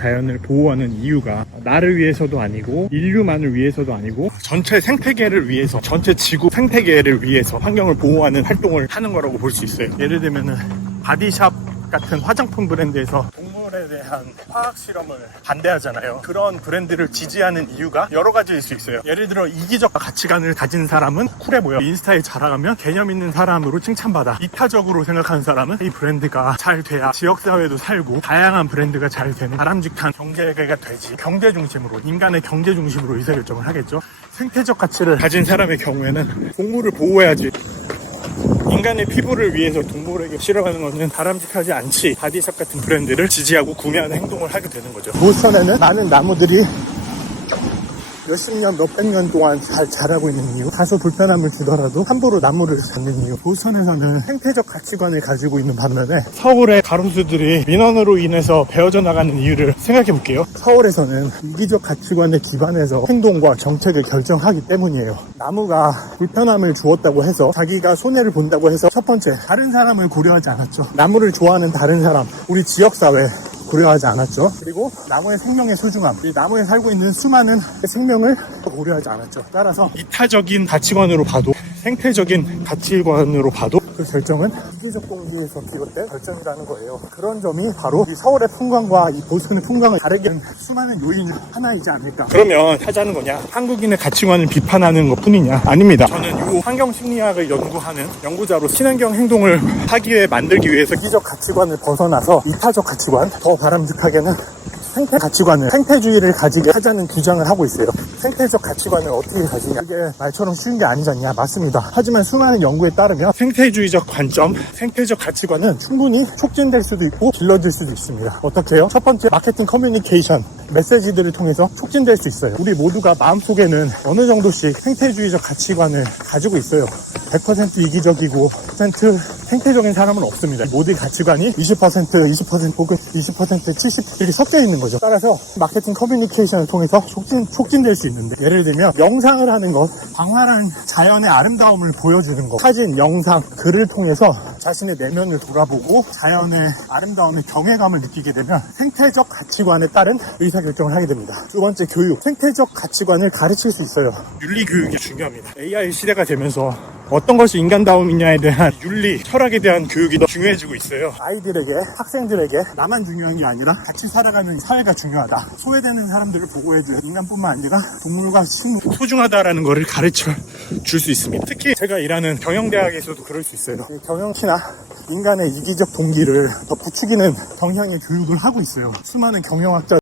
자연을 보호하는 이유가 나를 위해서도 아니고 인류만을 위해서도 아니고 전체 생태계를 위해서, 전체 지구 생태계를 위해서 환경을 보호하는 활동을 하는 거라고 볼 수 있어요. 예를 들면은 바디샵 같은 화장품 브랜드에서 동물에 대한 화학 실험을 반대하잖아요. 그런 브랜드를 지지하는 이유가 여러 가지일 수 있어요. 예를 들어 이기적 가치관을 가진 사람은 쿨해 보여. 인스타에 자랑하면 개념 있는 사람으로 칭찬받아. 이타적으로 생각하는 사람은 이 브랜드가 잘 돼야 지역사회도 살고 다양한 브랜드가 잘 되는 바람직한 경제가 되지. 경제 중심으로, 인간의 경제 중심으로 의사결정을 하겠죠. 생태적 가치를 가진 사람의 경우에는 동물을 보호해야지. 인간의 피부를 위해서 동물에게 실험하는 것은 바람직하지 않지. 바디샵 같은 브랜드를 지지하고 구매하는 행동을 하게 되는 거죠. 보스턴에는 많은 나무들이 몇십 년, 몇백 년 동안 잘 자라고 있는 이유, 다소 불편함을 주더라도 함부로 나무를 잡는 이유. 보스턴에서는 생태적 가치관을 가지고 있는 반면에 서울의 가로수들이 민원으로 인해서 베어져 나가는 이유를 생각해 볼게요. 서울에서는 이기적 가치관에 기반해서 행동과 정책을 결정하기 때문이에요. 나무가 불편함을 주었다고 해서, 자기가 손해를 본다고 해서, 첫 번째, 다른 사람을 고려하지 않았죠. 나무를 좋아하는 다른 사람, 우리 지역사회 고려하지 않았죠. 그리고 나무의 생명의 소중함, 이 나무에 살고 있는 수많은 생명을 고려하지 않았죠. 따라서 이타적인 가치관으로 봐도, 생태적인 가치관으로 봐도 그 결정은 이기적 동기에서 비롯된 결정이라는 거예요. 그런 점이 바로 이 서울의 풍광과 이 보스턴의 풍광을 다르게 하는 수많은 요인 하나이지 않을까. 그러면 하자는 거냐? 한국인의 가치관을 비판하는 것 뿐이냐? 아닙니다. 저는 이 환경심리학을 연구하는 연구자로 친환경 행동을 하기 위해 만들기 위해서 이기적 가치관을 벗어나서 이타적 가치관, 더 바람직하게는 생태 가치관을, 생태주의를 가지게 하자는 주장을 하고 있어요. 생태적 가치관을 어떻게 가지냐, 이게 말처럼 쉬운 게 아니잖냐. 맞습니다. 하지만 수많은 연구에 따르면 생태주의적 관점, 생태적 가치관은 충분히 촉진될 수도 있고 길러질 수도 있습니다. 어떻게요? 첫 번째, 마케팅 커뮤니케이션, 메시지들을 통해서 촉진될 수 있어요. 우리 모두가 마음속에는 어느 정도씩 생태주의적 가치관을 가지고 있어요. 100% 이기적이고 100% 생태적인 사람은 없습니다. 모든 가치관이 20% 혹은 20%, 70 이렇게 섞여 있는 거죠. 따라서 마케팅 커뮤니케이션을 통해서 촉진될 수 있는데, 예를 들면 영상을 하는 것, 광활한 자연의 아름다움을 보여주는 것, 사진, 영상, 글을 통해서 자신의 내면을 돌아보고 자연의 아름다움의 경외감을 느끼게 되면 생태적 가치관에 따른 의사결정을 하게 됩니다. 두 번째, 교육. 생태적 가치관을 가르칠 수 있어요. 윤리 교육이 중요합니다. AI 시대가 되면서 어떤 것이 인간다움이냐에 대한 윤리, 철학에 대한 교육이 더 중요해지고 있어요. 아이들에게, 학생들에게 나만 중요한 게 아니라 같이 살아가는 사회가 중요하다. 소외되는 사람들을 보호해줄 인간뿐만 아니라 동물과 식물 소중하다라는 거를 가르쳐 줄 수 있습니다. 특히 제가 일하는 경영대학에서도 그럴 수 있어요. 경영치나 인간의 이기적 동기를 더 부추기는 경향의 교육을 하고 있어요. 수많은 경영학자